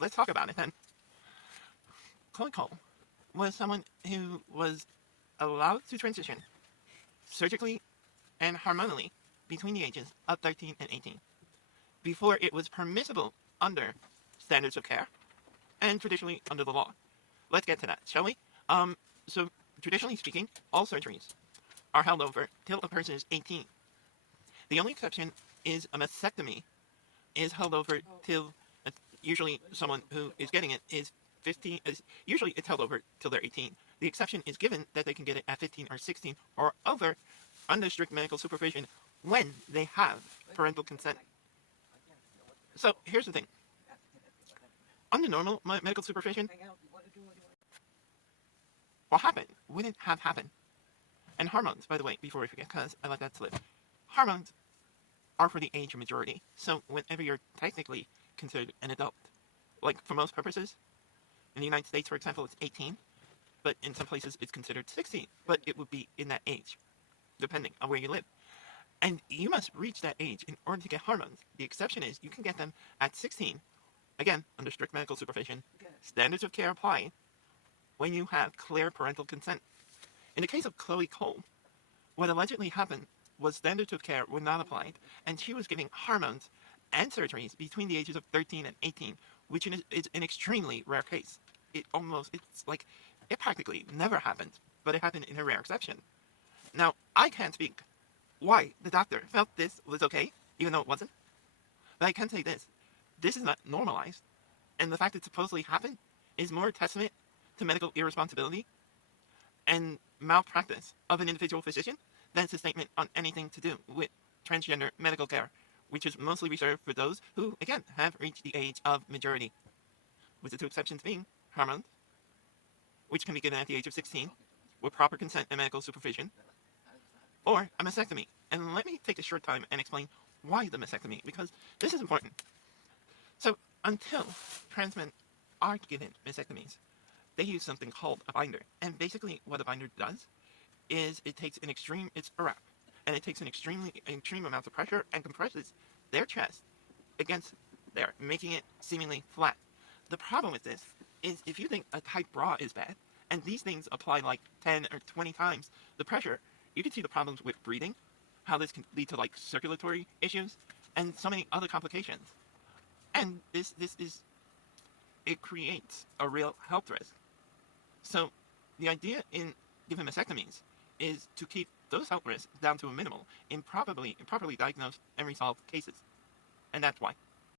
let's talk about it then. Chloe Cole was someone who was allowed to transition surgically and hormonally between the ages of 13 and 18 before it was permissible under standards of care and traditionally under the law. Let's get to that, shall we? So traditionally speaking, all surgeries are held over till a person is 18. The only exception is a mastectomy is held over till usually someone who is getting it is 15. Usually it's held over till they're 18. The exception is given that they can get it at 15 or 16 or over under strict medical supervision when they have parental consent. So here's the thing. Under normal medical supervision, what happened wouldn't have happened. And hormones, by the way, before we forget, because I let that slip. Hormones are for the age of majority. So whenever you're technically considered an adult, like for most purposes, in the United States, for example, it's 18, but in some places it's considered 16, but it would be in that age, depending on where you live. And you must reach that age in order to get hormones. The exception is you can get them at 16, again, under strict medical supervision. Standards of care apply when you have clear parental consent. In the case of Chloe Cole, what allegedly happened was standards of care were not applied, and she was getting hormones and surgeries between the ages of 13 and 18, which is an extremely rare case. It practically never happened, but it happened in a rare exception. Now, I can't speak why the doctor felt this was okay, even though it wasn't, but I can say this. This is not normalized, and the fact it supposedly happened is more testament to medical irresponsibility and malpractice of an individual physician than it's a statement on anything to do with transgender medical care, which is mostly reserved for those who, again, have reached the age of majority, with the two exceptions being hormones, which can be given at the age of 16 with proper consent and medical supervision, or a mastectomy. And let me take a short time and explain why the mastectomy, because this is important. So, until trans men are given mastectomies, they use something called a binder. And basically what a binder does is it's a wrap, and it takes an extreme amount of pressure and compresses their chest against there, making it seemingly flat. The problem with this is if you think a tight bra is bad, and these things apply like 10 or 20 times the pressure, you can see the problems with breathing, how this can lead to like circulatory issues, and so many other complications. And it creates a real health risk. So the idea in giving mastectomies is to keep those health risks down to a minimal in properly diagnosed and resolved cases. And that's why.